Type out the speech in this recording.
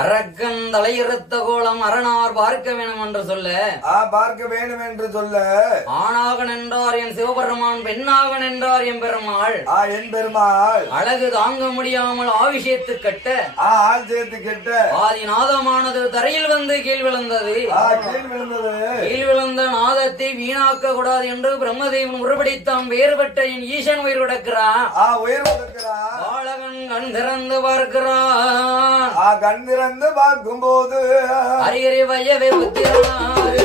அரக்கன் தலையிறுத்த கோலம் அரணார் பார்க்க வேணும் என்று சொல்ல பார்க்க வேண்டும் என்று சொல்ல ஆணாக நின்றார் என் சிவபெருமான், பெண்ணாக நின்றார் என் பெருமாள். என் பெருமாள் அழகு தாங்க முடியாமல் ஆவிஷேத்து கட்ட ஆள் சேர்த்து கெட்ட ஆதிநாதமானது தரையில் வந்து கீழ் விழுந்தது. கீழ் விழுந்த நாதத்தை வீணாக்க கூடாது என்று பிரம்மதேவன் உருவடித்தான். வேறுபட்ட என் ஈசன் உயிர் கொடுக்கிறான். பாலகன் கண் திறந்து பார்க்கிறான். கண் திறந்து பார்க்கும் போது அரியறை வையவே புத்திரனார்